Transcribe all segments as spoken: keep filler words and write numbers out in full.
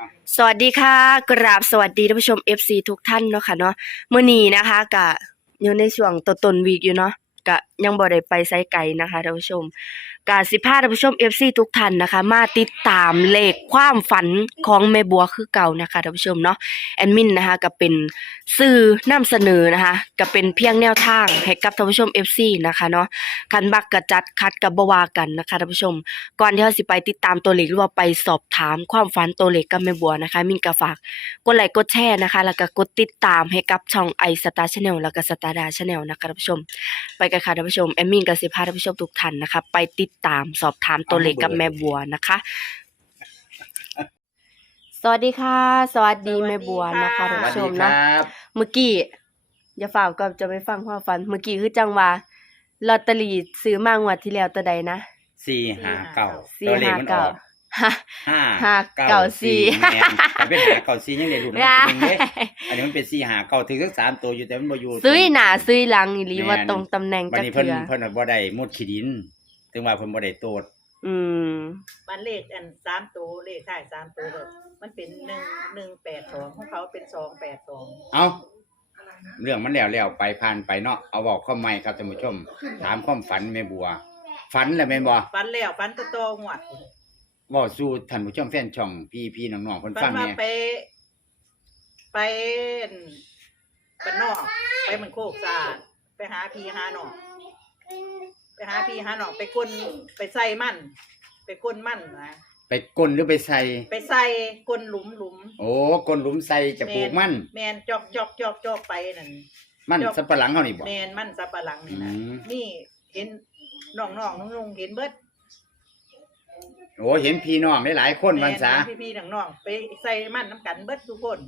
สวัสดีค่ะกราบสวัสดีท่านผู้ชม เอฟ ซี ทุกท่านเนาะค่ะเนาะมื้อนี้นะคะก็อยู่ในช่วงต้นๆวีกอยู่เนาะก็ยังบ่ได้ไปไสไกลนะคะท่านผู้ชมก็สิพาท่านผู้ชม เอฟ ซี ทุกท่านนะคะมาติดตามเลขความฝันของแม่บัวคือเก่านะคะท่านผู้ชมเนาะแอดมินนะคะก็เป็นสื่อนำเสนอนะคะก็เป็นเพียงแนวทางให้กับท่านผู้ชม เอฟ ซี นะคะเนาะคันบักก็จัดคัดก็บ่ว่ากันนะคะท่านผู้ชม ก่อนที่เราสิไปติดตามตัวเลขหรือว่าไปสอบถามความฝันตัวเลขกับแม่บัวนะคะมินก็ฝากกดไลค์กดแชร์นะคะแล้วก็กดติดตามให้กับช่อง i Star Channel แล้วก็ Star Dara Channel นะคะท่านผู้ชมไปกันค่ะท่านผู้ชมแอดมินก็สิพาท่านผู้ชมทุกท่านนะคะไปติดตามสอบถามตัวเลขกับแม่บัวนะคะสวัสดีค่ะสวัสดีแม่บัวนะคะท่านผู้ชมเนาะเมื่อกี้อย่าฝากก็จะไปฟังความฝันเมื่อกี้คือจังว่าลอตเตอรี่ซื้อมางวดที่แล้วตัวใดนะสี่ห้าเก้าสี่ห้าเก้าห้าห้าเก้าสี่แม่นแต่เป็นห้าเก้าสี่ยังได้รู้นะจริงเด้อันนี้มันเป็นสี่ห้าเก้าถึงสักสามตัวอยู่แต่มันบ่อยู่ซื้อหน้าซื้อหลังอีหลีว่าตรงตำแหน่งจักเทื่อบัดนี้เพิ่นเพิ่นบ่ได้หมดขี้ดินถึงว่าเพิ่นบ่ได้โตดอืมมันเลขอันสามตัวเลขท้ายสามตัวเลยมันเป็นหนึ่ง หนึ่งแปดสองของเขาเป็นสองแปดสองเอ้าเรื่องมันแล้วแล้วไปผ่านไปเนาะเอาบอกข้อใหม่ครับท่านผู้ชมถามความฝันแม่บัวฝันแล้วแม่นบ่ฝันแล้วฝันโตๆงวดเว้าสู่ท่านผู้ชมแฟนช่องพี่ๆน้องๆเพิ่นฟังแหน่ไปไปบ้านนอกไปมันโคกสะอาดไปหาพี่หาน้องไปหาพี่หาน้องไปก้นไปใส่มันไปก้นมันนะไปก้นหรือไปใส่ไปใส่ก้นหลุมหลุมโอ้ก้นหลุมใส่จะปลูกมันแม่นจอกจอกจอกจอกไปนั่นมันสับปะหลังเฮานี่บ่แม่นมันสับปะหลังนี่นะนี่เห็นน้องๆนุ่งๆเห็นเบิดโอ้เห็นพี่น้องหลายๆคนมันซะพี่ๆน้องๆไปใส่มันน้ำกันเบิดทุกคน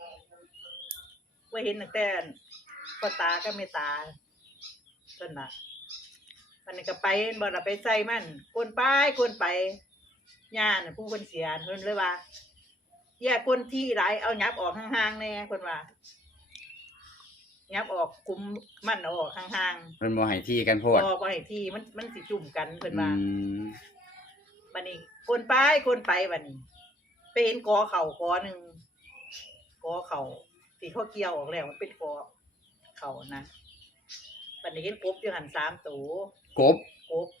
ว่าเห็นตั้งแต่พ่อตาก็แม่ตาต้นน่ะมันนี่ก็ไปบ่ล่ะไปใส่มันคนไปคนไปย่าน่ะผู้เพิ่นเสียเพิ่นเลยว่าแยกคนที่หลายเอายับออกห่างๆแน่เพิ่นว่ายับออกคุมมันออกห่างๆเพิ่นบ่ให้ที่กันโพดบ่บ่ให้ที่มันมันสิจุ่มกันเพิ่นว่าอืมบัดนี้คนไปคนไปบัดนี้ไปเห็นกอเข่ากอนึงกอเข่าที่เขาเกี่ยวออกแล้วมันเป็นกอเข่านะบัดนี้เห็นกบอยู่หั่นสามตัวกบกบ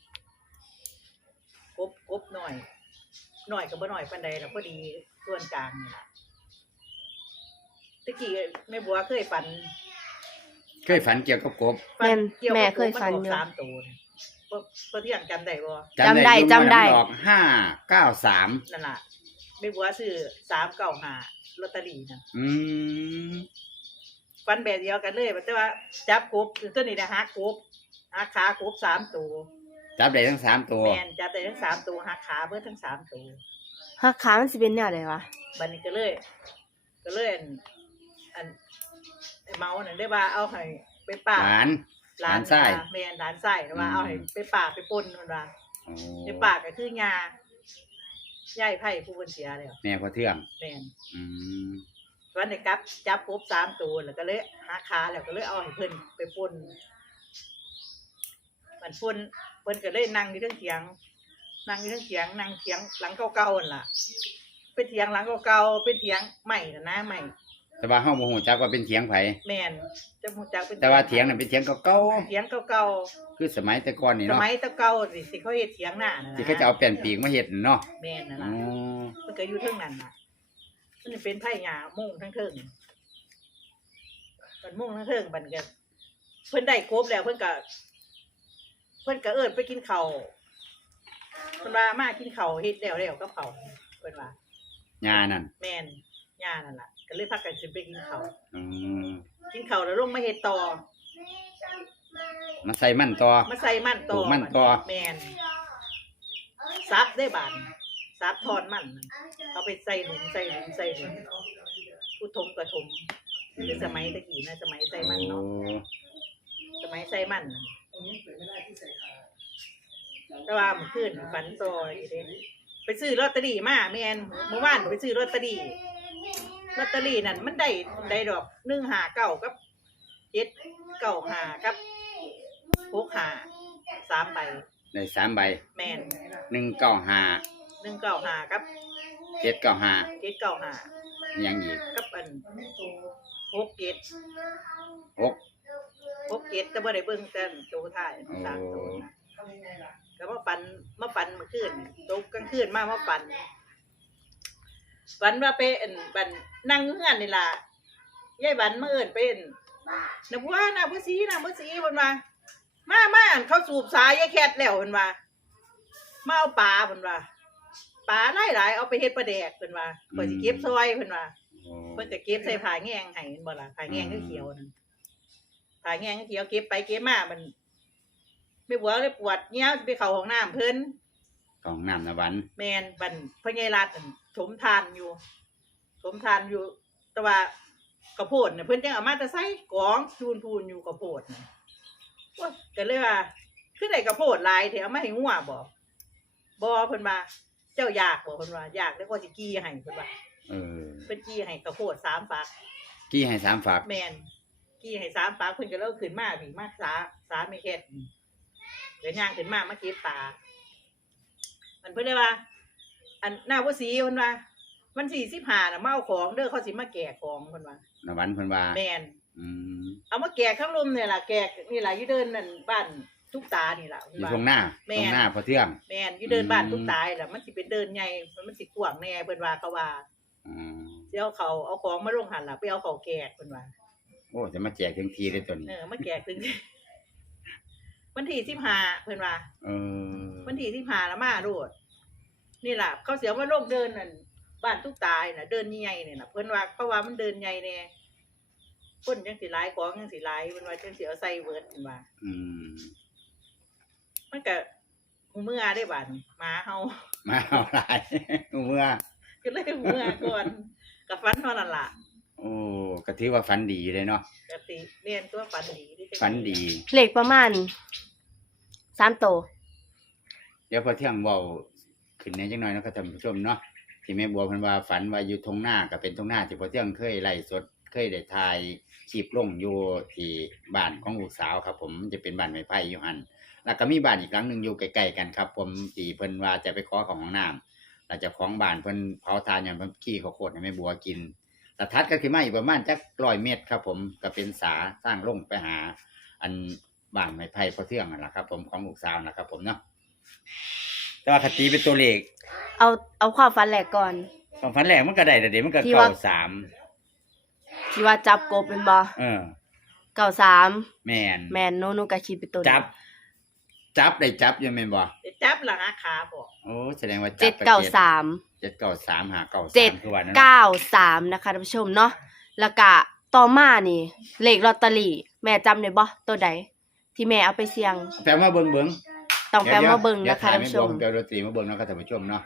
กบกบหน่อยหน่อยก็บ่หน่อยปานใดล่ะพอดีส่วนกลางนี่ล่ะตะกี้แม่บัวเคยฝันเคยฝันเกี่ยวกับกบแม่แม่เคยฝันอยู่สามตัวเพิ่นเพิ่นยังจำได้บ่จำได้จำได้ออกห้าเก้าสามนั่นล่ะแม่บัวซื้อสามเก้าห้าลอตเตอรี่นั่นอืมฝันแบบเดียวกันเลยแต่ว่าจับกบตัวนี้นะหากบหาขากบสามตัวจับได้ทั้งสามตัวแม่นจับได้ทั้งสามตัวหาขาเบิดทั้งสามตัวหาขามันสิเป็นแนวใดวะบัดนี้ก็เลยก็เลยอันอันไอ้เมานั่นได้ว่าเอาให้ไปป่าหลานหลานไส้แม่นหลานไส้ว่าเอาให้ไปป่าไปป่นเพิ่นว่าไปป่าก็คือยายายไผผู้เพิ่นเสียแล้วแม่พ่อเทื่องแม่นอืมวันนี้กับจับกบสามตัวแล้วก็เลยหาขาแล้วก็เลยเอาให้เพิ่นไปป่นมันป่นเพิ่นก็เลยนั่งอยู่เทิงเถียงนั่งอยู่เทิงเถียงนั่งเถียงหลังเก่าๆนั่นล่ะเป็นเถียงหลังเก่าๆเป็นเถียงใหม่น่ะนะใหม่แต่ว่าเฮาบ่ฮู้จักว่าเป็นเถียงไผแม่นจะฮู้จักเป็นแต่ว่าเถียงน่ะเป็นเถียงเก่าๆเถียงเก่าๆคือสมัยแต่ก่อนนี่เนาะสมัยแต่เก่าสิสิเขาเฮ็ดเถียงหน้านั่นน่ะที่เขาจะเอาแป้นปีกมาเฮ็ดเนาะแม่นนั่นล่ะอ๋อมันก็อยู่เทิงนั้นน่ะมันเป็นไผหญ้ามุงทั้งเทิงมันมุงทั้งเทิงบัดก็เพิ่นได้ครบแล้วเพิ่นก็เพิ่นก็เอิ้นไปกินข้าวเพิ่นว่ามากินข้าวเฮ็ดแล้วแล้วกับข้าวเพิ่นว่าญานั่นแม่นญานั่นล่ะก็เลยพากันสิไปกินข้าวอืมกินข้าวแล้วลงมาเฮ็ดต่อมาใส่มันต่อมาใส่มันต่อมันต่อแม่นซับได้บาดซับทอนมันเอาไปใส่หลุมใส่หลุมใส่หลุมผู้ถมก็ถมคือสมัยตะกี้นะสมัยใส่มันเนาะสมัยใส่มันแต่ว่าเมื่อคืนฝันซอยเด้ไปซื้อลอตเตอรี่มาแม่นเมื่อวานไปซื้อลอตเตอรี่ลอตเตอรี่นั่นมันได้ได้ดอกหนึ่งห้าเก้ากับเจ็ดเก้าห้ากับหกห้าสามใบได้สามใบแม่นหนึ่งเก้าห้าหนึ่งเก้าห้ากับเจ็ดเก้าห้าเจ็ดเก้าห้ายังอีกกับอันหกเจ็ดหกหกเจ็ดแต่บ่ได้เบิ่งแต่โตท้ายโอ้สามโตนะก็มาฝันมาฝันเมื่อคืนตกกลางคืนมามาฝันฝันว่าไปอันบันนั่งอยู่เฮือนนี่ล่ะยายบันมาเอิ้นไปอั่นน่ะบัวน่ะบ่สีน่ะบ่สีเพิ่นว่ามามาอั่นเขาสูบสายยายแคทแล้วเพิ่นว่ามาเอาปลาเพิ่นว่าปลาหลายๆเอาไปเฮ็ดปลาแดกเพิ่นว่าเพิ่นสิเก็บซอยเพิ่นว่าโอ้เพิ่นก็เก็บใส่ผ้าแง่งให้เห็นบ่ล่ะผ้าแง่งเขียวๆนั่นผ้าแง่งเขียวเก็บไปเก็บมามันไม่บัวเลยปวดเงี้ยวไปเข้าห้องน้ำเพิ่นของน้ำนะวันแม่นบันพญายรัตน์นั่นถมทานอยู่ถมทานอยู่ แต่ว่ากระโพดเนี่ยเพิ่นจังเอามาแต่ใส่กองจูนพูนอยู่กระโพดน่ะโอ้ยก็เลยว่าคือได้กระโพดหลายแถเอามาให้งัวบ่บ่เพิ่นว่าเจ้าอยากบ่เพิ่นว่าอยากแล้วก็สิกี้ให้เพิ่นว่าเออเพิ่นกี้ให้กระโพดสามฝากกี้ให้สามฝากแม่นกี้ให้สามฝากเพิ่นก็เลิกขึ้นมาพี่มาสาสาไม่แค่เดี๋ยวย่างขึ้นมามาเก็บปลามันเพิ่นเลยว่า อันหน้าบ่สีเพิ่นว่าวันที่สิบห้าน่ะมาเอาของเด้อเขาสิมาแกะของเพิ่นว่านะวันเพิ่นว่าแม่นอืมเอามาแกะข้างลมเนี่ยล่ะแกะนี่ล่ะอยู่เดินนั่นบ้านทุกตานี่ล่ะอยู่ตรงหน้าแม่ตรนงหน้าพอเที่ยงแม่นอยู่เดินบ้านอืมทุกตายล่ะมันสิเป็นเดินใหญ่มันสิกว้างแน่เพิ่นว่าเขาว่าอืมสิเอาเขาเอาของมาลงหั่นล่ะไปเอาเขาแกะเพิ่นว่าโอ้จะมาแจกถึงทีเลยตัวนี้เออมาแกะถึง วันที่สิบห้าเพิ่นว่าเออวันที่สิบห้าแล้วมาโลดนี่ล่ะเขาเสียว่าโลกเดินนั่นบ้านทุกตายน่ะเดินใหญ่ๆนี่น่ะเพิ่นว่าเพราะว่ามันเดินใหญ่แน่คนจังสิหลายของจังสิหลายเพิ่นว่าจังสิเอาใส่เบิดเพิ่นว่าอืมมันก็หูเมื่อได้บาดนี้หมาเฮามาเอาหลาย เมื่อก็เลยหูเมื่อก่อนก็ฝันเท่านั้นล่ะโอ้ก็ถือว่าฝันดีเลยเนาะก็สิเรียนตัวฝันดีที่จะฝันดีเลขประมาณสามโตวเดี๋ยวพอเที่ยงเว้าขึ้นในจังหน่อยเนาะครับท่านผู้ชมเนาะที่แม่บัวเพิ่นว่าฝันว่าอยู่ทงหน้าก็เป็นทงหน้าที่พอเที่ยงเคยไล่สดเคยได้ถ่ายคลิปลงอยู่ที่บ้านของลูกสาวครับ ผมมันจะเป็นบ้านไม้ไผ่อยู่หั่นแล้วก็มีบ้านอีกหลังหนึงอยู่ใกล้ๆกันครับ ผมที่เพิ่นว่าจะไปขอของห้องน้ำแล้วเจ้าของบ้านเพิ่นเผาทานอย่างเพิ่นขี้ข้าวโพดให้แม่บัวกินแต่ถัดก็คือมาอีกประมาณจักร้อยเมตรครับ ผมก็เป็นสาสร้างลงไปหา อันบ้านไม้ไผ่พอเที่ยงนั่นแหละครับ ผมของลูกสาวนะครับ ผมเนาะแต่ว่าคติเป็นตัวเลขเอาเอาความฝันแรกก่อนความฝันแรกมันก็ได้แต่เดี๋ยวมันก็ที่เก้าว่าสามที่ว่าจับกบเป็นบ่เออเก้าสามแม่นแม่นโนโนก็คิดเป็นตัวนี้จับ จับได้จับอยู่แม่นบ่ได้จับหลังอาขาบ่โอ้แสดงว่าจัเจ็ดบเก้าสามเจ็ดเก้าสามหาเก้าเจ็สาดมคือว่านั้นเก้าสามนะคะท่านผู้ชมเนาะแล้วก็ต่อมานี่ เลขลอตเตอรี่แม่จำได้บ่ตัวใดที่แม่เอาไปเสี่ยงแปลมาเบิ่งเบิ่งต้องแปลมาเบิ่งดี๋ยวนะคะถ่ายท่านแม่ผู้ชบัวมแปลดนตรีมาเบิ่งเนาะครับท่านผู้ชมเนาะ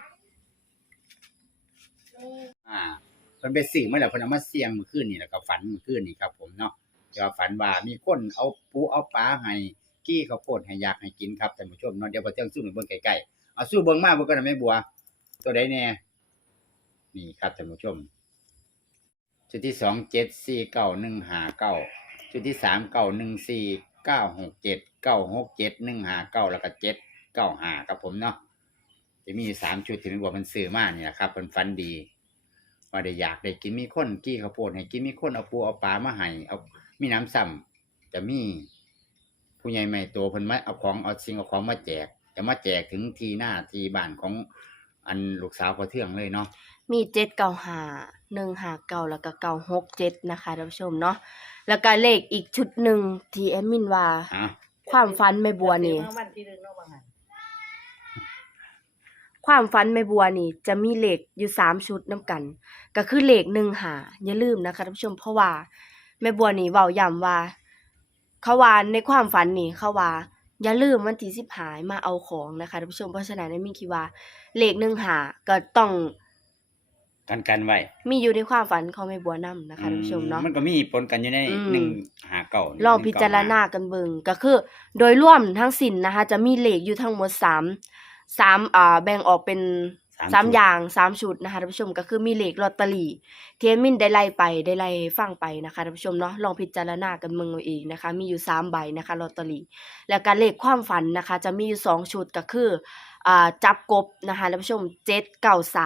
อ่าเพิ่นไปซื้อมาแล้วเพิ่นเอามาเสี่ยงเมื่อคืนนี่แล้วก็ฝันเมื่อคืนนี่ครับ ผมเนาะที่ว่าฝันว่ามีคนเอาปูเอาปลาให้กี้ข้าวโพดให้อยากให้กินครับท่านผู้ชมเนาะเดี๋ยวบ่เที่ยงสู้ให้เบิ่งใกล้ๆเอาสู้เบิ่งมาเบิ่งกันนะแม่บัว ตัวใดแน่นี่ครับท่านผู้ชม ชุดที่สองเจ็ดสี่เก้าหนึ่งห้าเก้าชุดที่สามเก้าหนึ่งสี่เก้าหกเจ็ดเก้าหกเจ็ดหนึ่งห้าเก้าแล้วก็เจ็ดเก้าห้าครับผมเนาะจะมีอยู่สามชุดที่มันบอกมันซื้อมานี่แหละครับมันฟันดีว่าได้อยากได้กินมีคนกี้ข้าวโพดให้กินมีคนเอาปูเอาปลามาให้เอามีน้ำซ้ำจะมีผู้ใหญ่ใหม่ตัวเพิ่นมาเอาของเอาสิ่งเอาของมาแจกจะมาแจกถึงทีหน้าทีบ้านของอันลูกสาวพอเทื่องเลยเนาะมีเจ็ดเก้าห้าหนึ่งห้าเก้าแล้วก็เก้าหกเจ็ดนะคะท่านผู้ชมเนาะแล้วก็เลขอีกชุดหนึ่งที่แอดมินว่าอ่ะความฝันแม่บัวนี่รางวัลที่หนึ่งเนาะว่างั้นความฝันแม่บัวนี่ จะมีเลขอยู่สามชุดนํกัน ก็คือเลขหนึ่งหาอย่าลืมนะคะท่านผู้ชมเพราะว่าแม่บัวนี่เว้าย้ำว่า เขาว่าในความฝันนี่เขาว่าอย่าลืมวันที่สิบห้ามาเอาของนะคะท่านผู้ชมเพราะฉะนั้นแอดมินคิดว่าเลขหนึ่งหาก็ต้องกันกันไว้มีอยู่ในความฝันของแม่บัวนํนะคะท่านผู้ชมเนาะมันก็มีปนกันอยู่ในอืมหนึ่งหาเก่าลองพิจารณากันเบิ่งก็คือ โดยรวมทั้งสิ้นนะคะ จะมีเลขอยู่ทั้งหมดสาม สามอ่าแบ่งออกเป็นสามอย่างสามชุดนะคะท่านผู้ชมก็คือมีเลขลอตเตอรี่ที่แอดมินได้ไล่ไปได้ไล่ฟังไปนะคะท่านผู้ชมเนาะลองพิจารณากันเบิ่งเอาเองนะคะ มีอยู่สามใบนะคะลอตเตอรี่แล้วก็เลขความฝันนะคะ จะมีอยู่สองชุดก็คืออ่าจับกบนะคะท่านผู้ชมเจ็ดเก้าสาม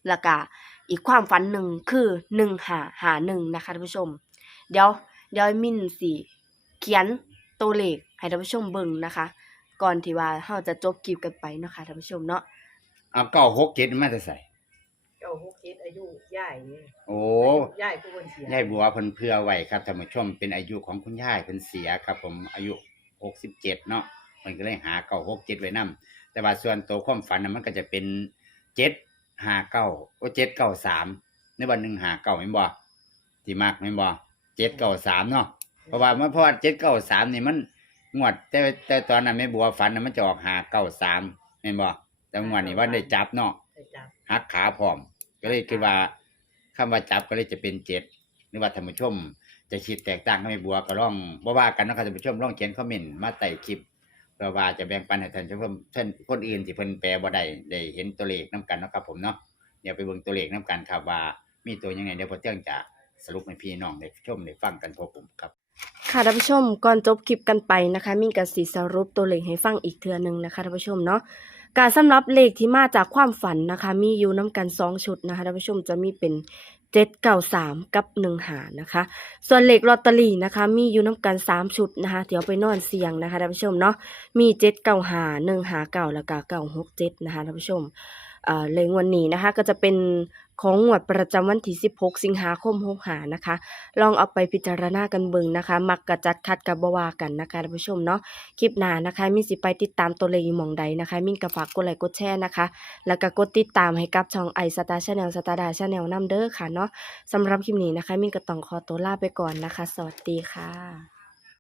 แล้วก็อีกความฝันหนึ่งคือหนึ่งห้าห้าหนึ่งนะคะท่านผู้ชม เดี๋ยวเดี๋ยวมินสิเขียนตัวเลขให้ท่านผู้ชมเบิ่งนะคะ ก่อนที่ว่าเฮาจะจบคลิปกันไปเนาะค่ะท่านผู้ชมเนาะเอาเก้าหกเจ็ดมาแต่ใส่เจ้าฮุกคิดอายุยายนี่โอ้ยายผู้เพิ่นเสียยายบัวเพิ่นเพื่อไว้ครับท่านผู้ชมเป็นอายุของคุณยายเพิ่นเสียครับผมอายุหกสิบเจ็ดเนาะเพิ่นก็เลยหาเก้าหกเจ็ดไว้นํแต่ว่าส่วนตัวความฝันน่ะมันก็จะเป็นเจ็ดห้าเก้าโอ้เจ็ดเก้าสามในวันหนึ่งห้าเก้าแม่นบ่ที่มักแม่นบ่เจ็ดเก้าสามเนาะเพราะว่ามันเพราะว่าเจ็ดเก้าสามนี่มันงวดแต่แต่ตอนนั้นแม่บัวฝันน่ะมันจะออกห้าเก้าสามแม่นบ่แต่งวดนี้ว่าได้จับเนาะได้จับหักขาพร้อมก็เลยคิดว่าคำว่าจับก็เลยจะเป็นเจ็ดหรือว่าท่านผู้ชมจะคิดแตกต่างกันไม่บัวก็ลองบ่ว่ากันเนาะครับท่านผู้ชมลองเขียนคอมเมนต์มาใต้คลิปเพื่อว่าจะแบ่งปันให้ท่านผู้ชมท่านคนอื่นที่เพิ่นแปลบ่ได้ได้เห็นตัวเลขนํกันเนาะครับผมเนาะเดี๋ยวไปเบิ่งตัวเลขนํกันครับว่ามีตัวยังไงเดี๋ยวพอเที่ยงจะสรุปให้พี่น้องได้ชมได้ฟังกันพบผมครับค่ะท่านผู้ชมก่อนจบคลิปกันไปนะคะมินก็สิสรุปตัวเลขให้ฟังอีกเทื่อหนึงนะคะท่านผู้ชมเนาะการสำหรับเลขที่มาจากความฝันนะคะ มีอยู่นํกันสองชุดนะคะท่านผู้ชมจะมีเป็นเจ็ดเก้าสามกับหนึ่งห้านะคะ ส่วนเลขลอตเตอรี่นะคะ มีอยู่นํกันสามชุดนะคะเดี๋ยวไปนอนเสี่ยงนะคะท่านผู้ชมเนาะมีเจ็ดเก้าห้า หนึ่งห้าเก้าแล้วก็เก้าหกเจ็ดนะคะท่านผู้ชมเอ่อเลขงวดนี้นะคะก็จะเป็นของงวดประจำวันที่สิบหกสิงหาคมหกห้านะคะ ลองเอาไปพิจารณากันเบิ่งนะคะ มักกะจัดคัดกับบ่ว่ากันนะคะท่านผู้ชมเนาะคลิปหน้านะคะมินสิไปติดตามตัวเลขอยู่หม่องใดนะคะมินก็ฝากกดไลค์กดแชร์นะคะ แล้วก็กดติดตามให้กับช่อง ไอ สตาร์ Channel สตาร์ดา Channel นำเด้อค่ะเนาะสำหรับคลิปนี้นะคะมินก็ต้องขอตัวลาไปก่อนนะคะ สวัสดีค่ะ